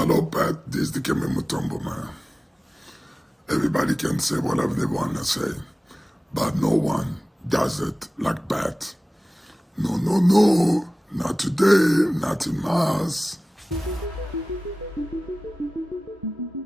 Hello, Pat. This is the Kemi Mutombo, man. Everybody can say whatever they want to say, but no one does it like Pat. No, not today, not in Mars.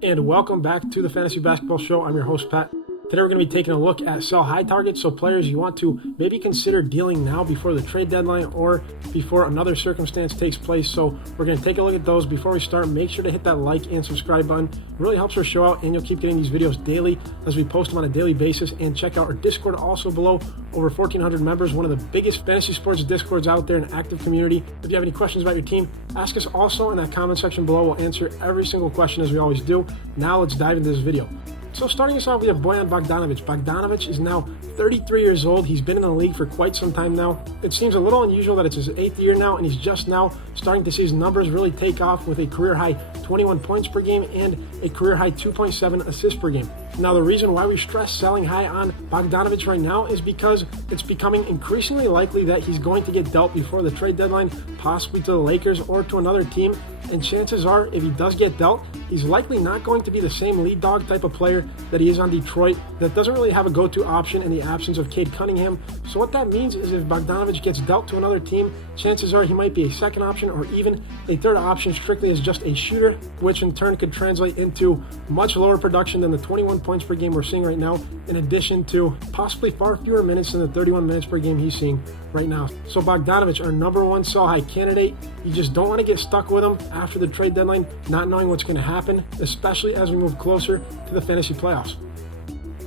And welcome back to the Fantasy Basketball Show. I'm your host, Pat. Today we're going to be taking a look at sell high targets, so players you want to maybe consider dealing now before the trade deadline or before another circumstance takes place. So we're going to take a look at those. Before we start, make sure to hit that like and subscribe button. It really helps our show out, and you'll keep getting these videos daily as we post them on a daily basis. And check out our Discord also below. Over 1,400 members, one of the biggest fantasy sports Discords out there, an active community. If you have any questions about your team, ask us also in that comment section below. We'll answer every single question as we always do. Now let's dive into this video. So starting us off, we have Bojan Bogdanovic. Bogdanovic is now 33 years old. He's been in the league for quite some time now. It seems a little unusual that it's his 8th year now, and he's just now starting to see his numbers really take off with a career-high 21 points per game and a career-high 2.7 assists per game. Now, the reason why we stress selling high on Bogdanovic right now is because it's becoming increasingly likely that he's going to get dealt before the trade deadline, possibly to the Lakers or to another team. And chances are, if he does get dealt, he's likely not going to be the same lead dog type of player that he is on Detroit that doesn't really have a go-to option in the absence of Cade Cunningham. So what that means is if Bogdanovic gets dealt to another team, chances are he might be a second option or even a third option strictly as just a shooter, which in turn could translate into much lower production than the 21 points per game we're seeing right now, in addition to possibly far fewer minutes than the 31 minutes per game he's seeing right now. So Bogdanovic, our number one sell high candidate. You just don't want to get stuck with him after the trade deadline, not knowing what's going to happen, especially as we move closer to the fantasy playoffs.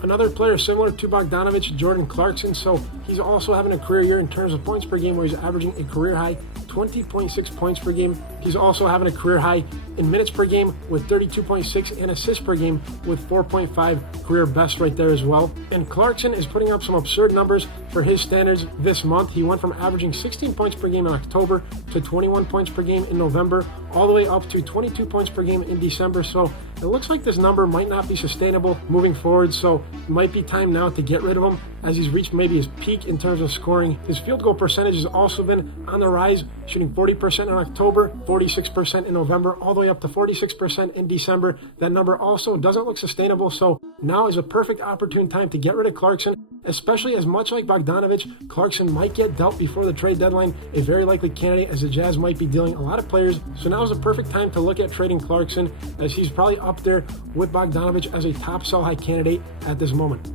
Another player similar to Bogdanovic, Jordan Clarkson. So he's also having a career year in terms of points per game, where he's averaging a career high 20.6 points per game. He's also having a career high in minutes per game with 32.6 and assists per game with 4.5 career best right there as well. And Clarkson is putting up some absurd numbers for his standards this month. He went from averaging 16 points per game in October to 21 points per game in November, all the way up to 22 points per game in December. So it looks like this number might not be sustainable moving forward, so it might be time now to get rid of him as he's reached maybe his peak in terms of scoring. His field goal percentage has also been on the rise, shooting 40% in October, 46% in November, all the way up to 46% in December. That number also doesn't look sustainable, so now is a perfect opportune time to get rid of Clarkson, especially as much like Bogdanovic, Clarkson might get dealt before the trade deadline, a very likely candidate as the Jazz might be dealing a lot of players. So now is the perfect time to look at trading Clarkson, as he's probably up there with Bogdanovic as a top sell high candidate at this moment.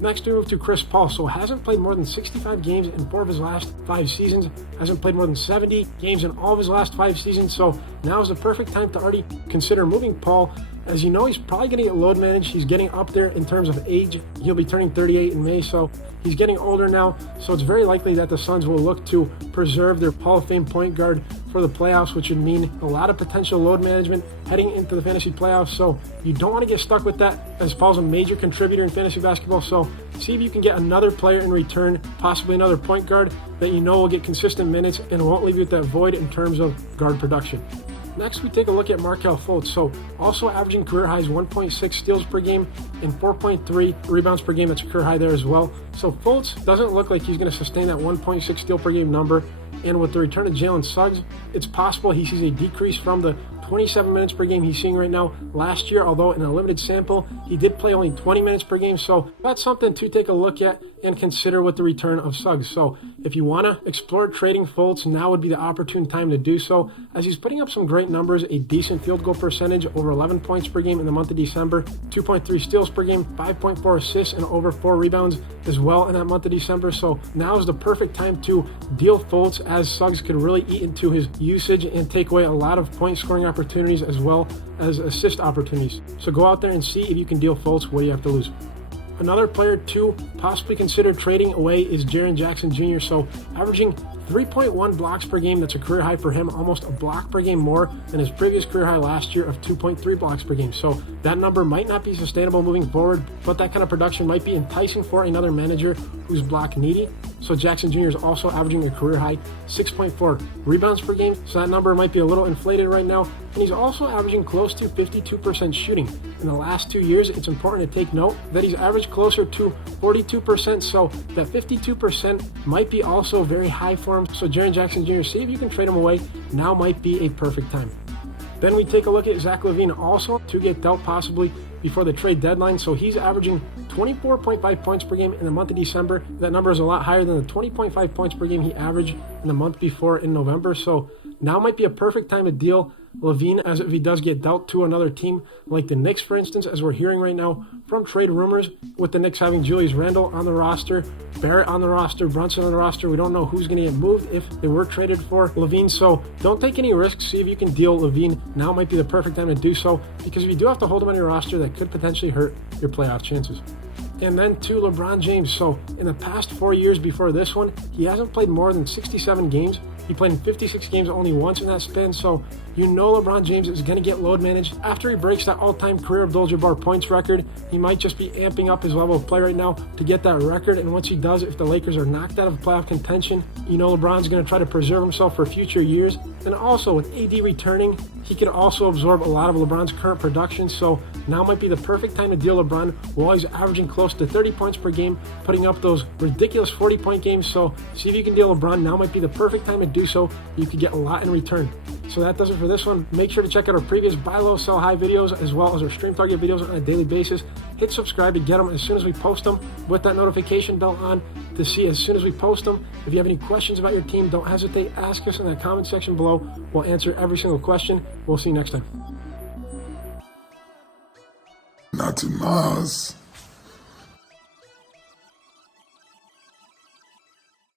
Next, we move to Chris Paul. So hasn't played more than 65 games in 4 of his last 5 seasons. Hasn't played more than 70 games in all of his last 5 seasons. So now is the perfect time to already consider moving Paul. As you know, he's probably going to get load managed. He's getting up there in terms of age. He'll be turning 38 in May, so he's getting older now. So it's very likely that the Suns will look to preserve their Hall of Fame point guard for the playoffs, which would mean a lot of potential load management heading into the fantasy playoffs. So you don't want to get stuck with that, as Paul's a major contributor in fantasy basketball. So see if you can get another player in return, possibly another point guard that you know will get consistent minutes and won't leave you with that void in terms of guard production. Next, we take a look at Markelle Fultz. So also averaging career highs 1.6 steals per game and 4.3 rebounds per game. That's a career high there as well. So Fultz doesn't look like he's going to sustain that 1.6 steal per game number. And with the return of Jalen Suggs, it's possible he sees a decrease from the 27 minutes per game he's seeing right now. Last year, although in a limited sample, he did play only 20 minutes per game. So that's something to take a look at and consider with the return of Suggs. So if you want to explore trading Fultz, now would be the opportune time to do so, as he's putting up some great numbers, a decent field goal percentage, over 11 points per game in the month of December, 2.3 steals per game, 5.4 assists, and over 4 rebounds as well in that month of December. So now is the perfect time to deal Fultz, as Suggs could really eat into his usage and take away a lot of point scoring opportunities as well as assist opportunities. So go out there and see if you can deal Fultz. What do you have to lose? Another player to possibly consider trading away is Jaren Jackson Jr. So averaging 3.1 blocks per game. That's a career high for him, almost a block per game more than his previous career high last year of 2.3 blocks per game. So that number might not be sustainable moving forward, but that kind of production might be enticing for another manager who's block needy. So Jackson Jr. is also averaging a career high 6.4 rebounds per game. So that number might be a little inflated right now. And he's also averaging close to 52% shooting. In the last 2 years, it's important to take note that he's averaged closer to 42%. So that 52% might be also very high for him. So Jaren Jackson Jr., see if you can trade him away. Now might be a perfect time. Then we take a look at Zach LaVine, also to get dealt possibly before the trade deadline. So he's averaging 24.5 points per game in the month of December. That number is a lot higher than the 20.5 points per game he averaged in the month before in November. So now might be a perfect time to deal LaVine, as if he does get dealt to another team like the Knicks, for instance, as we're hearing right now from trade rumors, with the Knicks having Julius Randle on the roster, Barrett on the roster, Brunson on the roster. We don't know who's going to get moved if they were traded for LaVine. So don't take any risks. See if you can deal LaVine. Now might be the perfect time to do so, because if you do have to hold him on your roster, that could potentially hurt your playoff chances. And then to LeBron James. So in the past 4 years before this one, he hasn't played more than 67 games. He played in 56 games only once in that span, so you know LeBron James is going to get load managed. After he breaks that all-time career Abdul-Jabbar points record, he might just be amping up his level of play right now to get that record, and once he does, if the Lakers are knocked out of playoff contention, you know LeBron's going to try to preserve himself for future years. And also, with AD returning, he could also absorb a lot of LeBron's current production, so now might be the perfect time to deal LeBron while he's averaging close to 30 points per game, putting up those ridiculous 40-point games. So see if you can deal LeBron. Now might be the perfect time to do so. You could get a lot in return. So that does it for this one. Make sure to check out our previous buy low, sell high videos, as well as our stream target videos on a daily basis. Hit subscribe to get them as soon as we post them, with that notification bell on to see as soon as we post them. If you have any questions about your team, don't hesitate. Ask us in the comment section below. We'll answer every single question. We'll see you next time. Not in Mars.